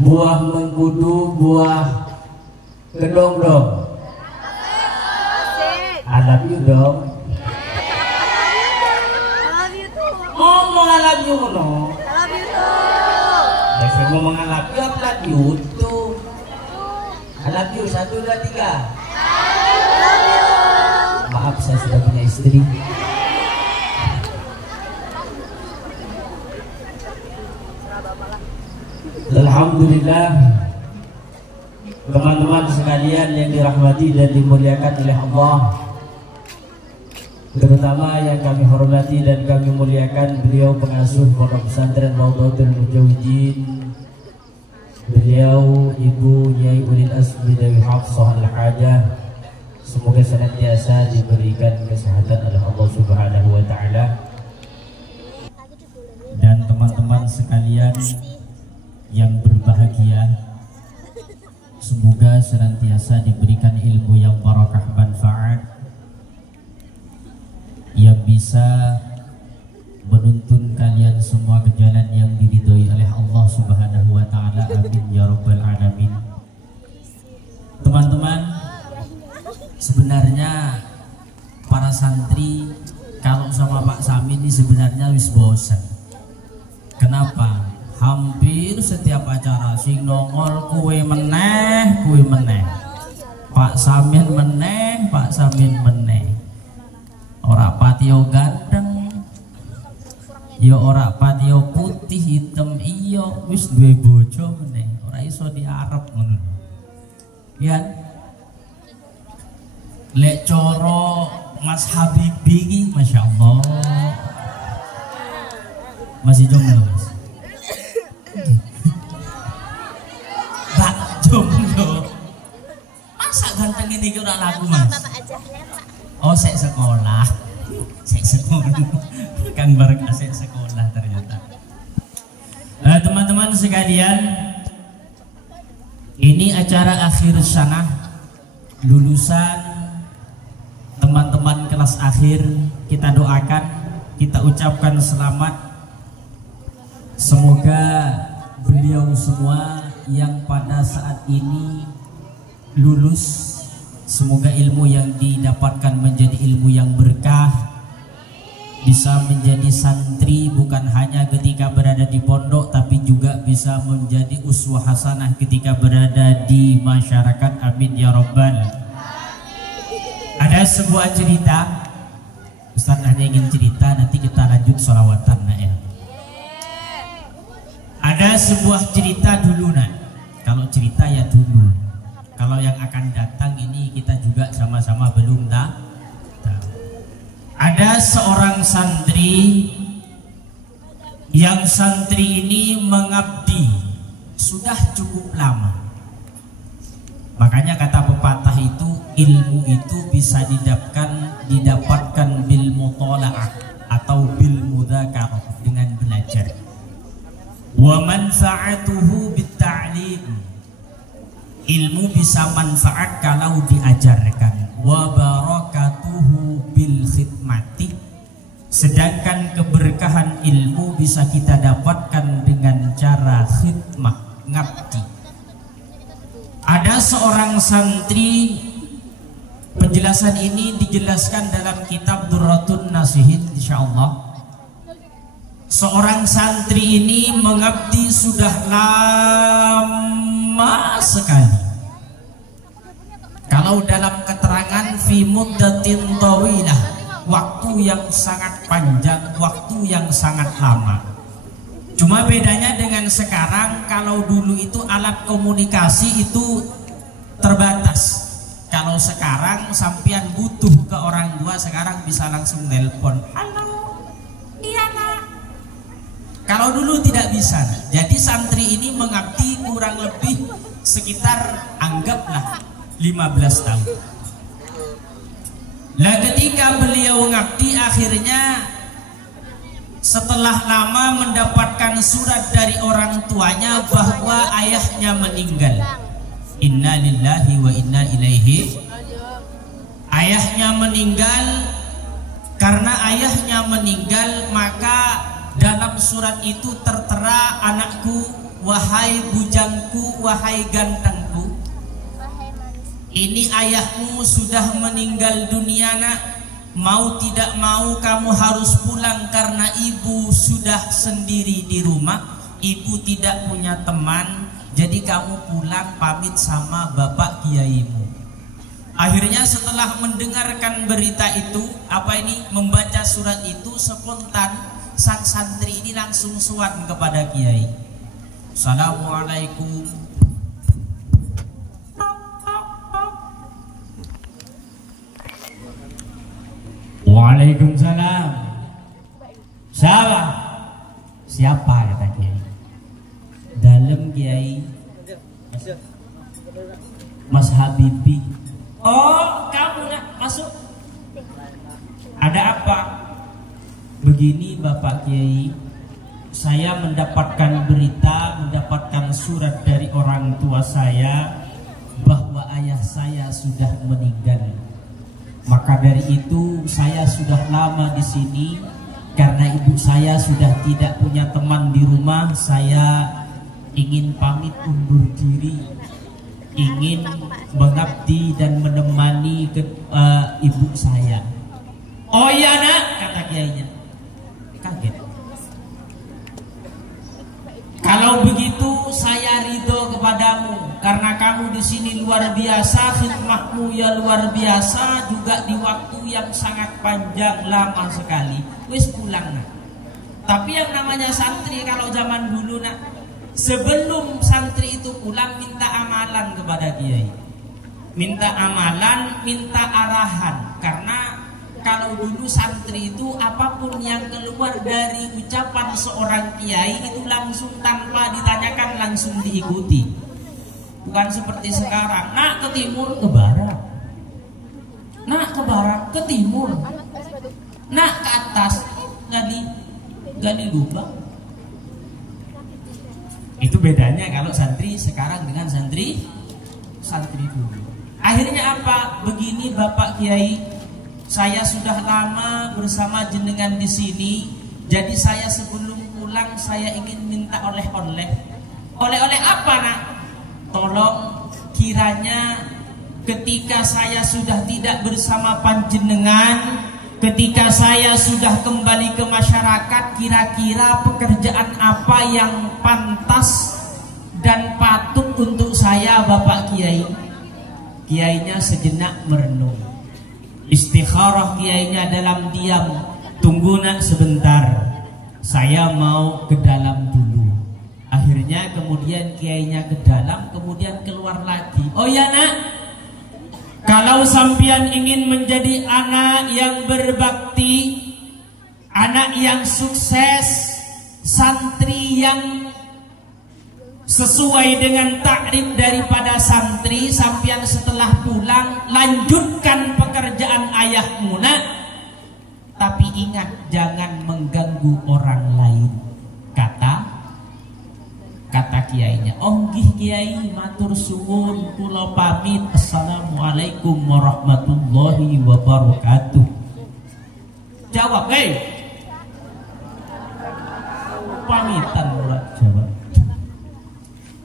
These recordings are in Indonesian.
Buah mengkudu, buah kedong dong. I love you dong. Ngomong I love you no. Biasa ngomong I love you tuh. I love you 1, 2, 3. Maaf saya sudah punya istri. Alhamdulillah, teman-teman sekalian yang dirahmati dan dimuliakan oleh Allah, terutama yang kami hormati dan kami muliakan beliau pengasuh Pondok Pesantren Raudhatul Mujawidin, beliau Ibu Nyai Ulil Asmi Dewi Hafsah Al-Hajah. Semoga senantiasa diberikan kesehatan oleh Allah Subhanahu wa Ta'ala. Dan teman-teman sekalian yang berbahagia, semoga senantiasa diberikan ilmu yang barakah manfaat yang bisa menuntun kalian semua ke jalan yang diridhoi oleh Allah Subhanahu wa Ta'ala. Amin ya rabbal alamin. Teman-teman, sebenarnya para santri kalau sama Pak Samin ini sebenarnya wis bosan. Kenapa? Hampir setiap acara sing nongol kue meneh, Pak Samin meneh, Pak Samin meneh. Ora patio ganteng, ya ora patio putih hitam iyo, wis duwe bojo meneh, ora iso diarep ngono. Ya. Lek coro Mas Habibi iki masyaallah. Masih jomblo, Mas. Jomblo. Masa ganteng ini kira laku, Mas? Oh, saya sekolah. Kang Barka saya sekolah ternyata. Teman-teman sekalian, ini acara akhir sana, lulusan teman-teman kelas akhir. Kita doakan, kita ucapkan selamat. Semoga beliau semua yang pada saat ini lulus, semoga ilmu yang didapatkan menjadi ilmu yang berkah, bisa menjadi santri bukan hanya ketika berada di pondok, tapi juga bisa menjadi uswah hasanah ketika berada di masyarakat. Amin ya rabbal. Ada sebuah cerita, Ustaz hanya ingin cerita, nanti kita lanjut sholawatan ya. Ada sebuah cerita dulu nak. Kalau cerita ya dulu. Kalau yang akan datang ini kita juga sama-sama belum tahu. Ada seorang santri, yang santri ini mengabdi sudah cukup lama. Makanya kata pepatah itu, ilmu itu bisa didapatkan bil mutola'ah atau bil mudzakarah, dengan belajar. Wa manfa'atuhu bitta'lim, ilmu bisa manfaat kalau diajarkan. Wa barakatuhu bil khidmati, sedangkan keberkahan ilmu bisa kita dapatkan dengan cara khidmah, ngabdi. Ada seorang santri, penjelasan ini dijelaskan dalam kitab Durratun Nasihin insyaallah. Seorang santri ini mengabdi sudah lama sekali. Kalau dalam keterangan fi muddatin tawilah, waktu yang sangat panjang, waktu yang sangat lama. Cuma bedanya dengan sekarang, kalau dulu itu alat komunikasi itu terbatas. Kalau sekarang sampean butuh ke orang tua, sekarang bisa langsung nelpon, halo, iya nak. Kalau dulu tidak bisa. Jadi santri ini mengabdi kurang lebih sekitar anggaplah 15 tahun. Nah ketika beliau ngabdi, akhirnya setelah lama mendapatkan surat dari orang tuanya bahwa ayahnya meninggal. Inna lillahi wa inna ilaihi. Ayahnya meninggal. Karena ayahnya meninggal, maka dalam surat itu tertera, anakku, wahai bujangku, wahai gantengku, ini ayahmu sudah meninggal dunia nak. Mau tidak mau kamu harus pulang karena ibu sudah sendiri di rumah. Ibu tidak punya teman. Jadi kamu pulang pamit sama bapak kiaimu. Akhirnya setelah mendengarkan berita itu, membaca surat itu, spontan sang santri ini langsung sowan kepada kiai. Assalamualaikum. Waalaikumsalam. Siapa kata kiai? Dalam kiai. Mas Habibi. Oh, kamu nak masuk. Ada apa? Begini Bapak Kiai, saya mendapatkan berita, mendapatkan surat dari orang tua saya bahwa ayah saya sudah meninggal. Maka dari itu saya sudah lama di sini. Karena ibu saya sudah tidak punya teman di rumah, saya ingin pamit undur diri, ingin mengabdi dan menemani ibu saya. Oh iya nak, kata kiainya. Kaget. Kalau begitu saya ridho kepadamu, karena kamu di sini luar biasa, khidmatmu ya luar biasa, juga di waktu yang sangat panjang, lama sekali. Wis pulang nak. Tapi yang namanya santri kalau zaman dulu nak, sebelum santri itu pulang minta amalan kepada kiai. Minta amalan, minta arahan. Karena kalau dulu santri itu apapun yang keluar dari ucapan seorang kiai itu langsung tanpa ditanyakan langsung diikuti. Bukan seperti sekarang, nak ke timur ke barat, nak ke barat ke timur, nak ke atas gali lubang. Itu bedanya kalau santri sekarang dengan santri dulu. Akhirnya apa? Begini Bapak Kiai, saya sudah lama bersama jenengan di sini. Jadi saya sebelum pulang saya ingin minta oleh-oleh. Oleh-oleh apa nak? Tolong kiranya ketika saya sudah tidak bersama panjenengan, ketika saya sudah kembali ke masyarakat, kira-kira pekerjaan apa yang pantas dan patut untuk saya Bapak Kiai? Kiainya sejenak merenung. Istikharah kiainya dalam diam. Tunggu nak sebentar, saya mau ke dalam dulu. Akhirnya kemudian kiainya ke dalam, kemudian keluar lagi. Oh ya nak, kalau sampian ingin menjadi anak yang berbakti, anak yang sukses, santri yang sesuai dengan takrif daripada santri, sampian setelah pulang lanjutkan pekerjaan ayahmu nak. Tapi ingat jangan mengganggu orang lain. Kata kiainya. Oh nggih kiai, matur suwun, kula pamit. Assalamualaikum warahmatullahi wabarakatuh. Jawab, hei. Pamitan pula jawab.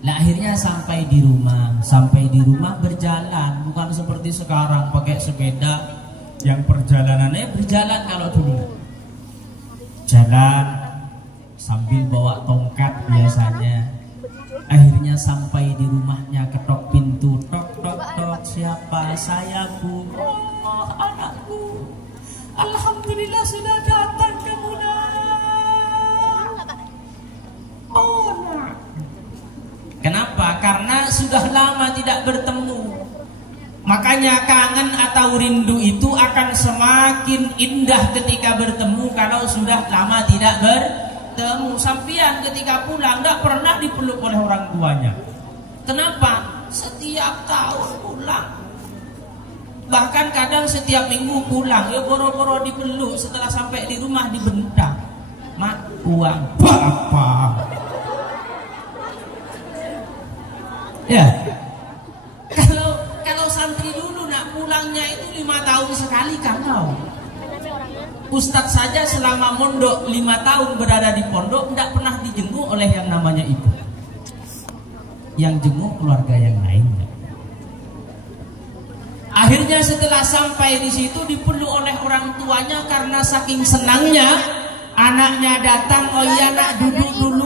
Nah akhirnya sampai di rumah berjalan, bukan seperti sekarang pakai sepeda yang perjalanannya berjalan. Kalau dulu jalan sambil bawa tongkat biasanya. Akhirnya sampai di rumahnya, ketok pintu, tok tok tok, siapa? Saya bu. Oh anakku, alhamdulillah sudah datang kamu nak. Oh nak. Kenapa? Karena sudah lama tidak bertemu. Makanya kangen atau rindu itu akan semakin indah ketika bertemu kalau sudah lama tidak bertemu. Sampian ketika pulang tidak pernah dipeluk oleh orang tuanya. Kenapa? Setiap tahun pulang. Bahkan kadang setiap minggu pulang, ya boro-boro dipeluk, setelah sampai di rumah dibentak. Mak, uang bapak. Ya. Kalau santri dulu nak pulangnya itu 5 tahun sekali kalau. Ustadz saja selama mondok 5 tahun berada di pondok tidak pernah dijenguk oleh yang namanya ibu. Yang jenguk keluarga yang lainnya. Akhirnya setelah sampai di situ dipeluk oleh orang tuanya karena saking senangnya anaknya datang. Oh iya nak, duduk dulu,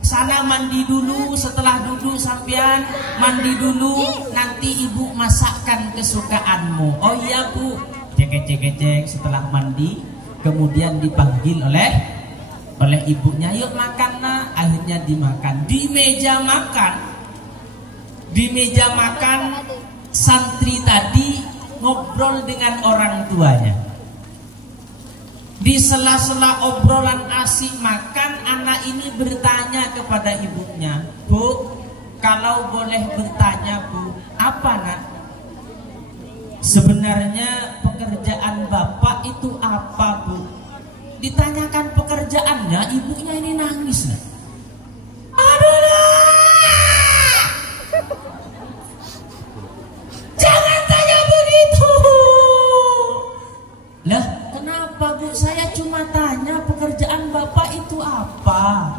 sana mandi dulu, setelah duduk sampean mandi dulu, nanti ibu masakkan kesukaanmu. Oh iya bu, cek setelah mandi kemudian dipanggil oleh ibunya, yuk makan nak. Akhirnya dimakan di meja makan. Santri tadi ngobrol dengan orang tuanya. Di sela-sela obrolan asik makan, anak ini bertanya kepada ibunya, Bu, kalau boleh bertanya Bu, apa nak? Sebenarnya pekerjaan bapak itu apa Bu? Ditanyakan pekerjaannya, ibunya ini nangis. Aduh nak, jangan tanya begitu. Lah kenapa Bu? Saya cuma tanya pekerjaan bapak itu apa.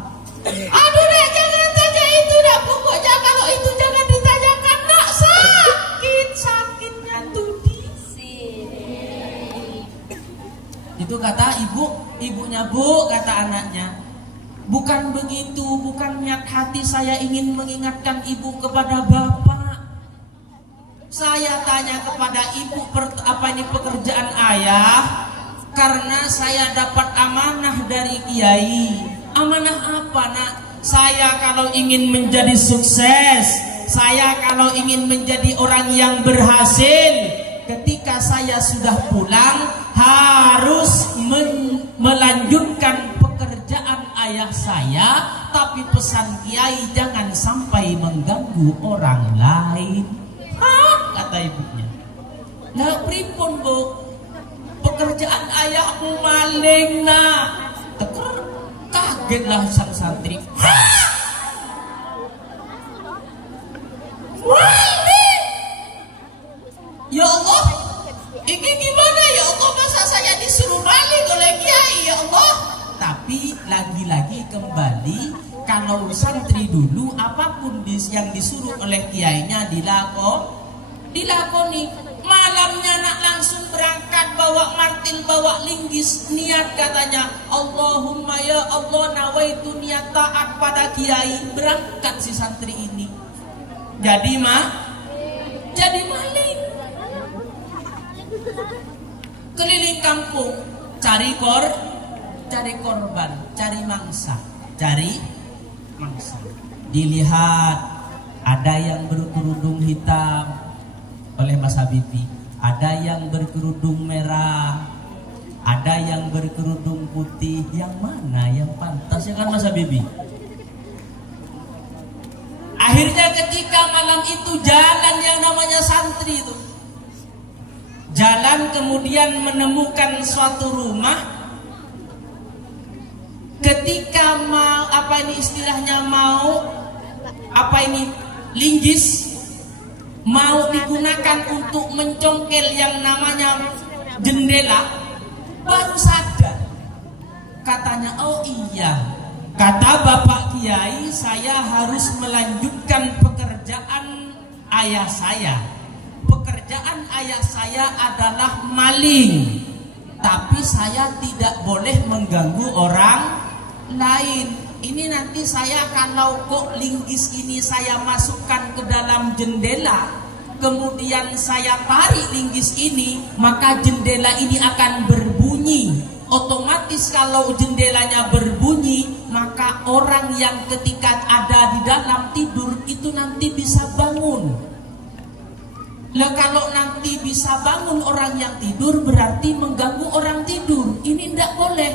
Aduh nak, jangan tanya itu nak. Pokoknya kalau itu jangan ditanyakan nak. Sakitnya tuh di sini. Itu kata ibunya. Bu, kata anaknya, bukan begitu, bukan niat hati saya ingin mengingatkan ibu kepada bapak. Saya tanya kepada ibu apa ini pekerjaan ayah, karena saya dapat amanah dari kiai. Amanah apa nak? Saya kalau ingin menjadi sukses, saya kalau ingin menjadi orang yang berhasil, ketika saya sudah pulang harus melanjutkan pekerjaan ayah saya. Tapi pesan kiai jangan sampai mengganggu orang lain. Kata ibunya. Nah pripun Bu? Pekerjaan ayahmu maling nak. Teker, kagetlah sang santri. Maling? Ya Allah, ini gimana ya Allah, masa saya disuruh maling oleh kiai ya Allah? Tapi lagi-lagi kembali, kalau santri dulu apapun yang disuruh oleh kiainya dilakoni. Malamnya nak langsung berangkat, bawa martil, bawa linggis, niat katanya, Allahumma ya Allah nawaitu niat taat pada kiai. Berangkat si santri ini. Jadi maling. Keliling kampung cari korban, cari mangsa. Dilihat ada yang berkerudung hitam oleh Mas Habibi, ada yang berkerudung merah, ada yang berkerudung putih. Yang mana yang pantas ya kan Mas Habibi? Akhirnya ketika malam itu jalan yang namanya santri itu, jalan kemudian menemukan suatu rumah. Ketika mau linggis mau digunakan untuk mencongkel yang namanya jendela, baru sadar. Katanya, oh iya, kata Bapak Kiai, saya harus melanjutkan pekerjaan ayah saya. Pekerjaan ayah saya adalah maling, tapi saya tidak boleh mengganggu orang lain. Ini nanti saya kalau kok linggis ini saya masukkan ke dalam jendela, kemudian saya tarik linggis ini, maka jendela ini akan berbunyi. Otomatis kalau jendelanya berbunyi, maka orang yang ketika ada di dalam tidur itu nanti bisa bangun. Lah kalau nanti bisa bangun orang yang tidur berarti mengganggu orang tidur. Ini tidak boleh.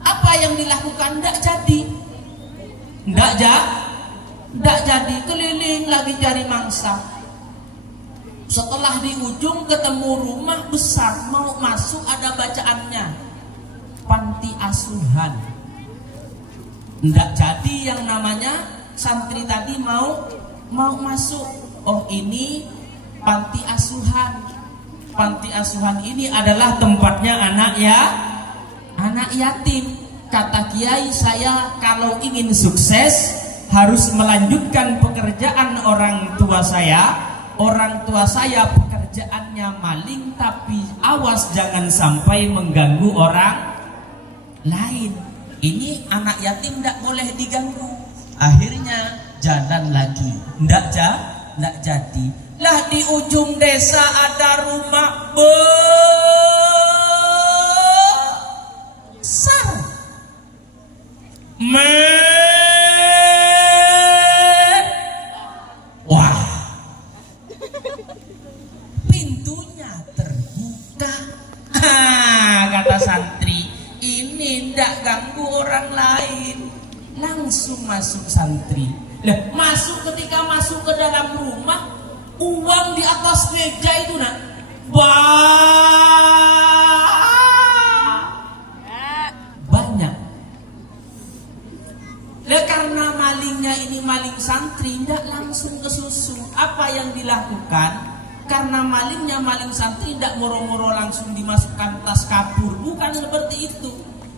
Apa yang dilakukan tidak jadi. Tidak jadi, keliling lagi cari mangsa. Setelah di ujung ketemu rumah besar, mau masuk ada bacaannya, panti asuhan. Tidak jadi yang namanya santri tadi mau masuk. Oh ini panti asuhan. Panti asuhan ini adalah tempatnya anak yatim. Kata kiai saya kalau ingin sukses harus melanjutkan pekerjaan orang tua saya. Orang tua saya pekerjaannya maling, tapi awas jangan sampai mengganggu orang lain. Ini anak yatim tidak boleh diganggu. Akhirnya jalan lagi, tidak jadi. Lah di ujung desa ada rumah besar. Wah, pintunya terbuka. Kata santri, ini ndak ganggu orang lain. Langsung masuk santri. Nah, ketika masuk ke dalam rumah, uang di atas meja itu nak banyak. Nah, karena malingnya ini maling santri, tidak langsung ke susu. Apa yang dilakukan? Karena malingnya maling santri, tidak moro-moro langsung dimasukkan tas kabur. Bukan seperti itu.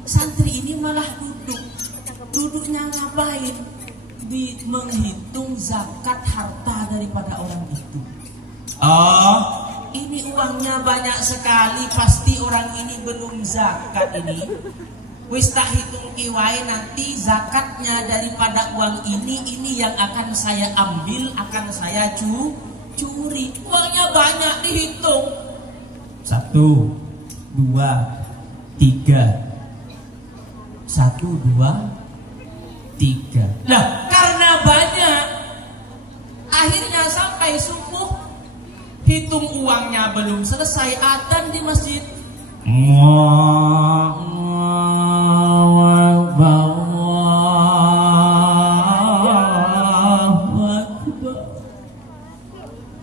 Santri ini malah duduknya ngapain? Menghitung zakat harta daripada orang itu. Oh, ini uangnya banyak sekali, pasti orang ini belum zakat ini. Wis tak hitung kiwai, nanti zakatnya daripada uang ini yang akan saya ambil, akan saya curi. Uangnya banyak dihitung. 1, 2, 3. 1, 2, 3. Nah, karena banyak, akhirnya sampai subuh hitung uangnya belum selesai, adzan di masjid.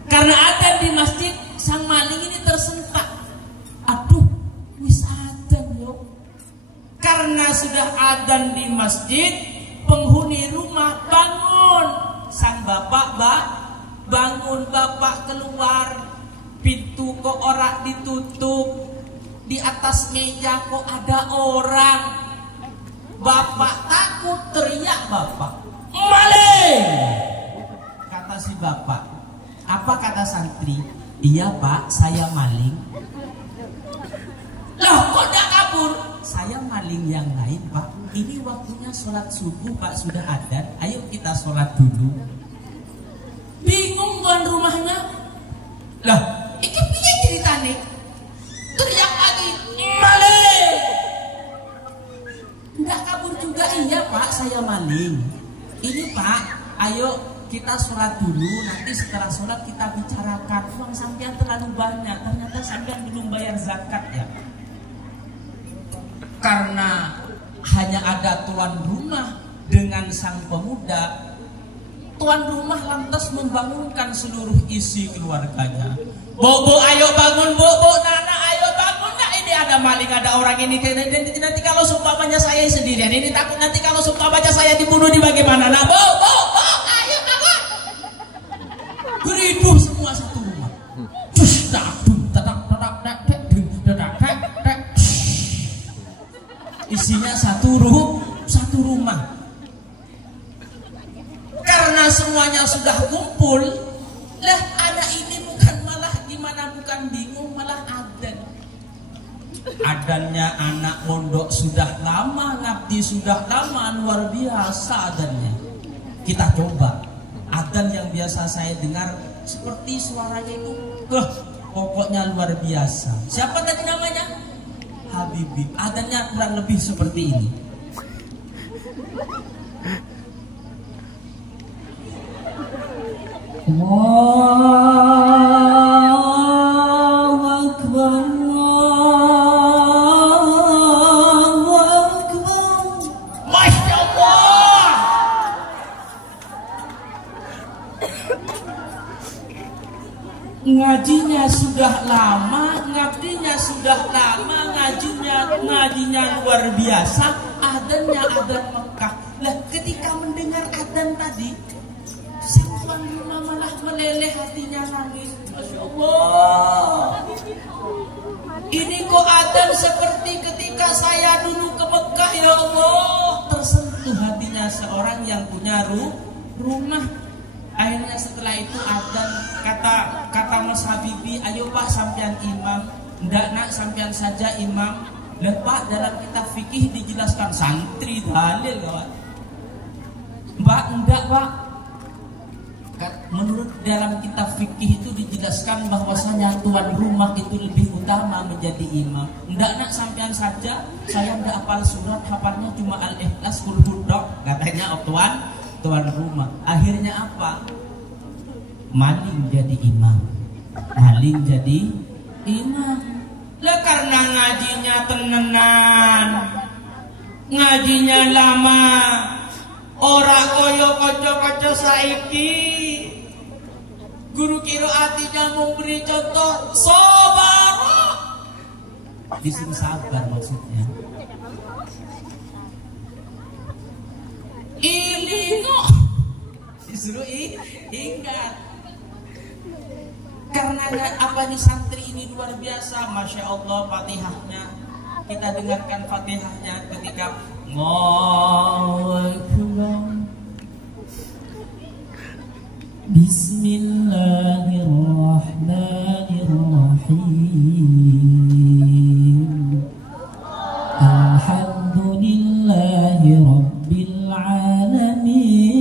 Karena adzan di masjid, sang maling ini tersentak. Aduh, wis adzan yo. Karena sudah adzan di masjid, penghuni rumah bangun. Sang bapak bangun, bapak keluar. Pintu kok ora ditutup. Di atas meja kok ada orang. Bapak takut, teriak bapak, maling. Kata si bapak. Apa kata santri? Iya pak, saya maling. Loh kok dak kabur? Saya maling yang lain pak. Ini waktunya sholat subuh pak, sudah adzan. Ayo kita sholat dulu. Bingung tuan rumahnya. Lah, ini piye ceritane? Teriak lagi, maling. Enggak kabur juga. Iya pak, saya maling. Ini pak, ayo kita sholat dulu. Nanti setelah sholat kita bicarakan. Uang sampean terlalu banyak. Ternyata sampean belum bayar zakat ya. Karena hanya ada tuan rumah dengan sang pemuda, tuan rumah lantas membangunkan seluruh isi keluarganya. Bobo, ayo bangun, bobo, nana, ayo bangun. Nah, ini ada maling, ada orang ini. Nanti kalau seumpamanya saya sendirian, ini takut nanti kalau seumpamanya saya dibunuh di bagaimana? Nah, bobo, ayo bangun. Beribu semua satu rumah. Isinya satu rumah. Karena semuanya sudah kumpul, lah anak ini bukan malah gimana, bukan bingung, malah adzan. Adzannya anak mondok sudah lama, ngabdi sudah lama, luar biasa adzannya. Kita coba adzan yang biasa saya dengar, seperti suaranya itu, pokoknya luar biasa. Siapa tadi namanya? Habibie. Adzannya kurang lebih seperti ini. Wow. ngajinya sudah lama, ngabdinya sudah lama, ngajinya luar biasa, adzannya adzan Mekah. Lah ketika mendengar adzan tadi, sang tuan rumah malah meleleh hatinya, nangis. Masya Allah, ini kok adzan seperti ketika saya dulu ke Mekah, ya Allah. Tersentuh hatinya seorang yang punya rumah. Akhirnya setelah itu adzan, kata Mas Habibi, ayo Pak sampean imam. Ndak nak, sampean saja imam. Lepas dalam kitab fikih dijelaskan santri dalil kawan. Mbak, ndak Pak. Menurut dalam kitab fikih itu dijelaskan bahwasanya tuan rumah itu lebih utama menjadi imam. Ndak nak, sampean saja. Saya ndak hafal surat, hafalnya cuma Al-Ikhlas, Qul Huwallah. Katanya tuan rumah. Akhirnya apa? Maling jadi imam. Maling jadi imam. Lah karena ngajinya tenenan, ngajinya lama, ora koyo kaca-kaca saiki. Guru qiraatinya memberi contoh sabar. Di sini sabar maksudnya. Ilingo disuruh ingat, karena apa nih santri ini luar biasa. Masya Allah, Fatihahnya kita dengarkan, Fatihahnya ketika Allahu Akbar, Bismillahirrahmanirrahim, Alhamdulillahi Rabbil Alamin,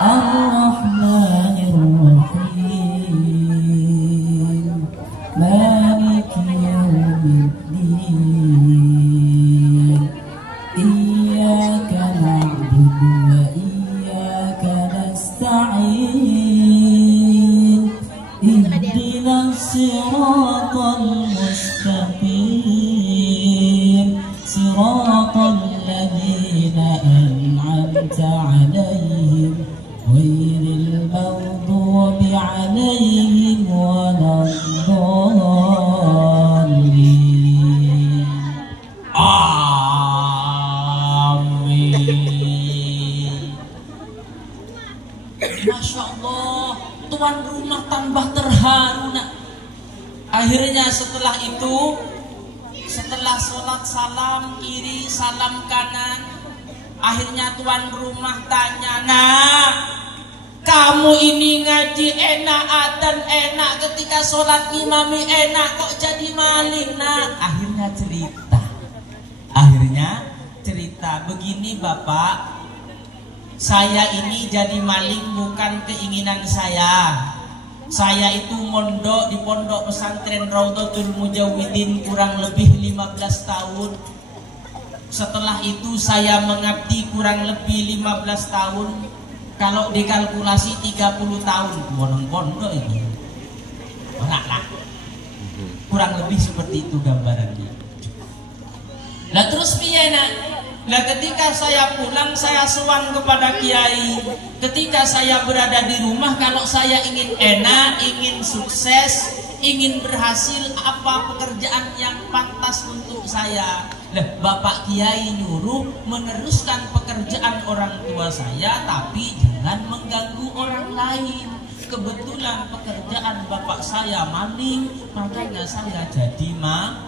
Ar-Rahmanirrahim, Maliki Yawmiddin, Iyyaka na'budu wa iyyaka nasta'in, Ihdinas siratal mustaqim, Siratal ladzina an'amta 'alaihim ghairil maghdubi 'alaihim waladdallin. Amin. Masya Allah, tuan rumah tambah terharu nak. Akhirnya setelah itu, setelah sholat salam kiri, salam kanan, akhirnya tuan rumah tanya, nak, kamu ini ngaji enak, adzan enak, ketika sholat imami enak, kok jadi maling nak? Akhirnya cerita, begini Bapak, saya ini jadi maling bukan keinginan saya. Saya itu mondok di pondok pesantren Raudhatul Mujawidin kurang lebih 15 tahun. Setelah itu saya mengabdi kurang lebih 15 tahun. Kalau dikalkulasi 30 tahun pondok ini. Lah. Kurang lebih seperti itu gambarannya. Lah terus piye nak? Lah ketika saya pulang, saya sowan kepada kiai. Ketika saya berada di rumah, kalau saya ingin enak, ingin sukses, ingin berhasil, apa pekerjaan yang pantas untuk saya? Lah Bapak Kiai nyuruh meneruskan pekerjaan orang tua saya, tapi jangan mengganggu orang lain. Kebetulan pekerjaan bapak saya maling, makanya saya jadi maling.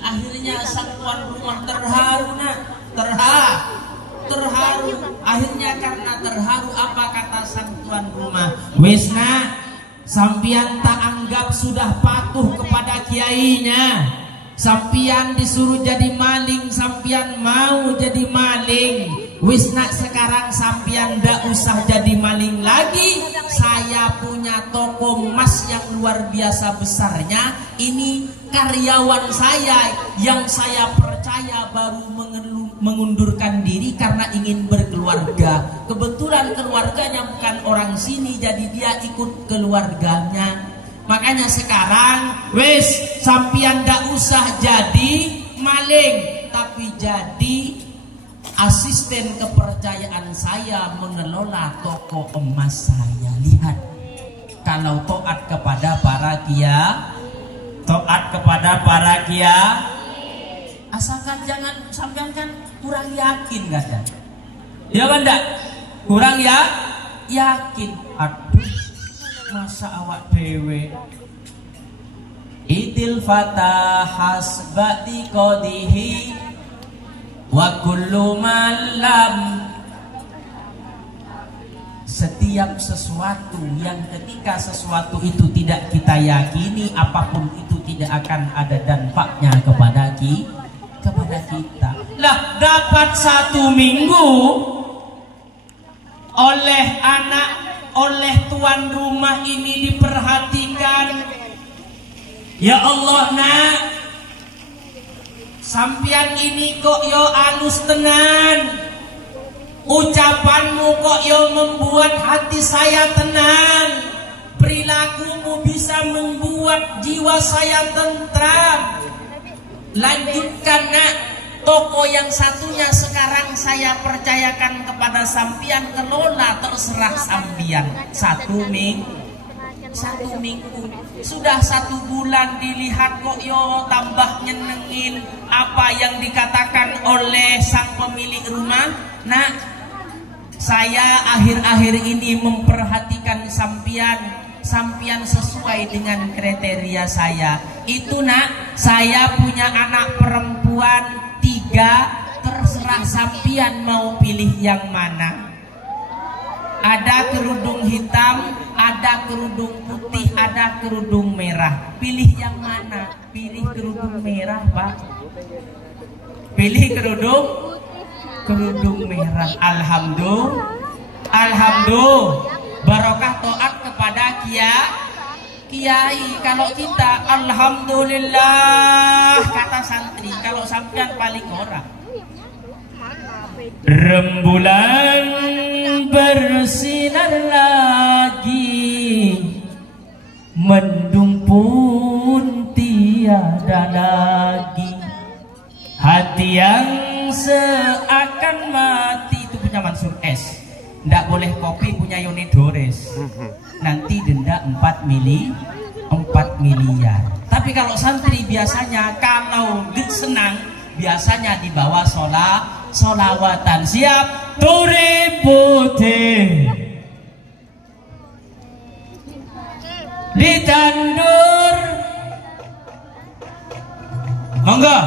Akhirnya sang tuan rumah terharu nak, terharu. Akhirnya karena terharu, apa kata sang tuan rumah? Wis nak, sampian tak anggap sudah patuh kepada kiainya. Sampian disuruh jadi maling, sampian mau jadi maling. Wis nak, sekarang sampian ndak usah jadi maling lagi. Saya punya toko emas yang luar biasa besarnya. Ini karyawan saya yang saya percaya baru mengundurkan diri karena ingin berkeluarga. Kebetulan keluarganya bukan orang sini, jadi dia ikut keluarganya. Makanya sekarang wis sampian ndak usah jadi maling, tapi jadi asisten kepercayaan saya mengelola toko emas saya. Lihat kalau taat kepada para asalkan jangan sampean kan kurang yakin kan? Ya benda kurang yakin. Aduh, masa awak dewe idil fata hasbati qadihi wa kullu malam. Setiap sesuatu yang ketika sesuatu itu tidak kita yakini, apapun itu tidak akan ada dampaknya kepada kita. Lah, dapat 1 minggu oleh tuan rumah ini diperhatikan. Ya Allah, nak, sampian ini kok yo alus tenan. Ucapanmu kok yo membuat hati saya tenang. Perilakumu bisa membuat jiwa saya tentram. Lanjutkan, nak. Toko yang satunya sekarang saya percayakan kepada sampian, kelola, terserah sampian. 1 minggu. Sudah 1 bulan dilihat kok yo tambah nyenengin apa yang dikatakan oleh sang pemilik rumah. Nah, saya akhir-akhir ini memperhatikan sampian sesuai dengan kriteria saya. Itu, nak, saya punya anak perempuan 3, terserah sampian mau pilih yang mana. Ada kerudung hitam, ada kerudung putih, ada kerudung merah. Pilih yang mana? Pilih kerudung merah, Pak. Pilih kerudung merah. Alhamdulillah. Barokah taat kepada kiai. Kalau kita alhamdulillah kata santri, kalau sampean paling ora. Rembulan bersinar lagi, mendung pun tiada lagi. Hati yang seakan mati, itu punya Mansur S. Nggak boleh kopi, punya Yoni Dores. Nanti denda 4 miliar. Tapi kalau santri biasanya kalau senang biasanya dibawa solawatan. Siap, turi putih ditandur. Monggo.